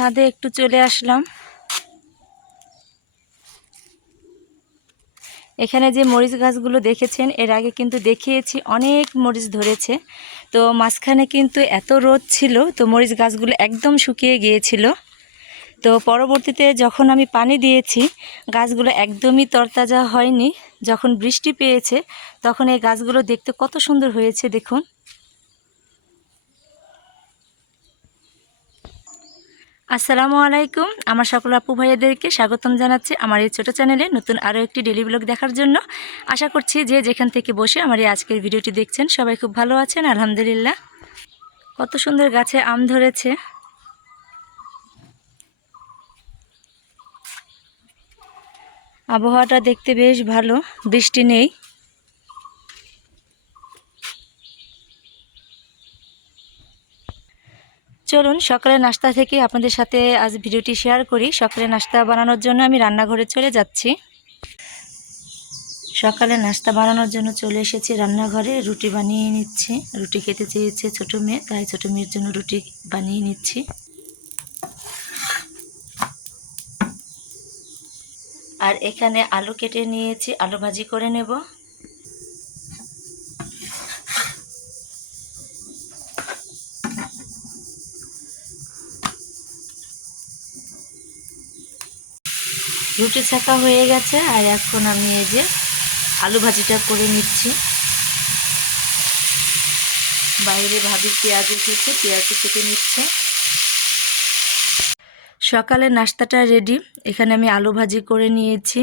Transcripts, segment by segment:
ছাদে একটু চলে আসলাম। এখানে যে মরিচ গাছগুলো দেখেছেন, এর আগে কিন্তু দেখিয়েছি, অনেক মরিচ ধরেছে। তো মাঝখানে কিন্তু এত রোদ ছিল, তো মরিচ গাছগুলো একদম শুকিয়ে গিয়েছিল। তো পরবর্তীতে যখন আমি পানি দিয়েছি, গাছগুলো একদমই তরতাজা হয়নি। যখন বৃষ্টি পেয়েছে, তখন এই গাছগুলো দেখতে কত সুন্দর হয়েছে, দেখুন। আসসালামু আলাইকুম। আমার সকল আপু ভাইয়াদেরকে স্বাগতম জানাচ্ছি আমার এই ছোটো চ্যানেলে নতুন আরও একটি ডেলি ব্লগ দেখার জন্য। আশা করছি যে যেখান থেকে বসে আমার এই আজকের ভিডিওটি দেখছেন, সবাই খুব ভালো আছেন, আলহামদুলিল্লাহ। কত সুন্দর গাছে আম ধরেছে। আবহাওয়াটা দেখতে বেশ ভালো, বৃষ্টি নেই। চলুন সকালে নাস্তা থেকে আপনাদের সাথে আজ ভিডিওটি শেয়ার করি। সকালে নাস্তা বানানোর জন্য আমি রান্নাঘরে চলে যাচ্ছি। সকালে নাস্তা বানানোর জন্য চলে এসেছি রান্নাঘরে। রুটি বানিয়ে নিচ্ছি। রুটি খেতে চেয়েছে ছোটো মেয়ে, তাই ছোটো মেয়ের জন্য রুটি বানিয়ে নিচ্ছি। আর এখানে আলু কেটে নিয়েছি, আলু ভাজি করে নেব। রুটি ছাকা হয়ে গেছে আর এখন আমি এই যে আলু ভাজিটা করে নিচ্ছি। বাইরে ভাবি পেঁয়াজ উঠেছে, পেঁয়াজ কেটে নিচ্ছে। সকালে নাস্তাটা রেডি, এখানে আমি আলু ভাজি করে নিয়েছি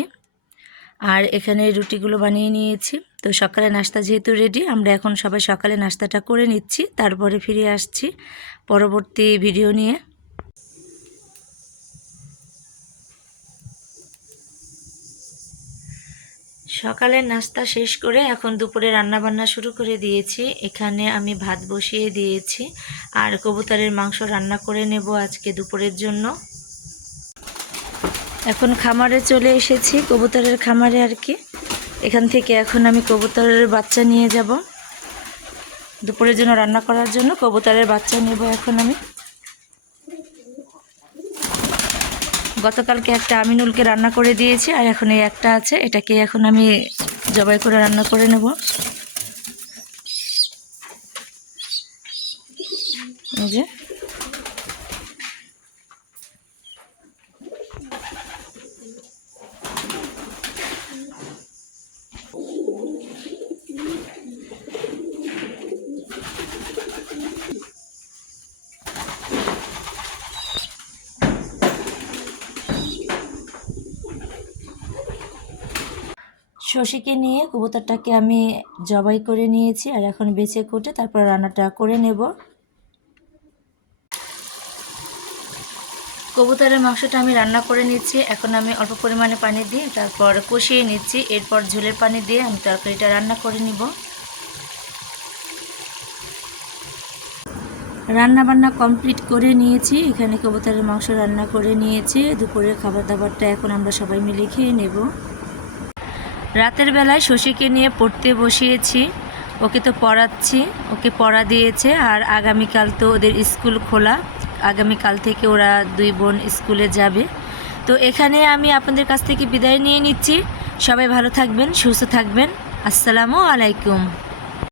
আর এখানে রুটিগুলো বানিয়ে নিয়েছি। তো সকালে নাস্তা যেহেতু রেডি, আমরা এখন সবাই সকালে নাস্তাটা করে নিচ্ছি, তারপরে ফিরে আসছি। পরবর্তী ভিডিও নিয়ে। সকালের নাস্তা শেষ করে এখন দুপুরে রান্না বান্না শুরু করে দিয়েছি। এখানে আমি ভাত বসিয়ে দিয়েছি আর কবুতরের মাংস রান্না করে নেব আজকে দুপুরের জন্য। এখন খামারে চলে এসেছি, কবুতরের খামারে আর কি। এখান থেকে এখন আমি কবুতরের বাচ্চা নিয়ে যাব। দুপুরের জন্য রান্না করার জন্য কবুতরের বাচ্চা নেব এখন আমি। গতকালকে একটা আমিনুলকে রান্না করে দিয়েছি, আর এখন এই একটা আছে, এটাকে এখন আমি জবাই করে রান্না করে নেব। যে। শশীকে নিয়ে কবুতরটাকে আমি জবাই করে নিয়েছি আর এখন বেছে কুটে তারপর রান্নাটা করে নেব। কবুতরের মাংসটা আমি রান্না করে নিচ্ছি। এখন আমি অল্প পরিমাণে পানি দিয়ে তারপর কষিয়ে নিচ্ছি। এরপর ঝোলের পানি দিয়ে আমি তরকারিটা রান্না করে নিব। রান্না বান্না কমপ্লিট করে নিয়েছি। এখানে কবুতরের মাংস রান্না করে নিয়েছি। দুপুরের খাবার দাবারটা এখন আমরা সবাই মিলে খেয়ে নেব। রাতের বেলায় শশীকে নিয়ে পড়তে বসিয়েছি। ওকে তো পড়াচ্ছি, ওকে পড়া দিয়েছে আর আগামীকাল তো ওদের স্কুল খোলা। আগামীকাল থেকে ওরা দুই বোন স্কুলে যাবে। তো এখানে আমি আপনাদের কাছ থেকে বিদায় নিয়ে নিচ্ছি। সবাই ভালো থাকবেন, সুস্থ থাকবেন। আসসালামু আলাইকুম।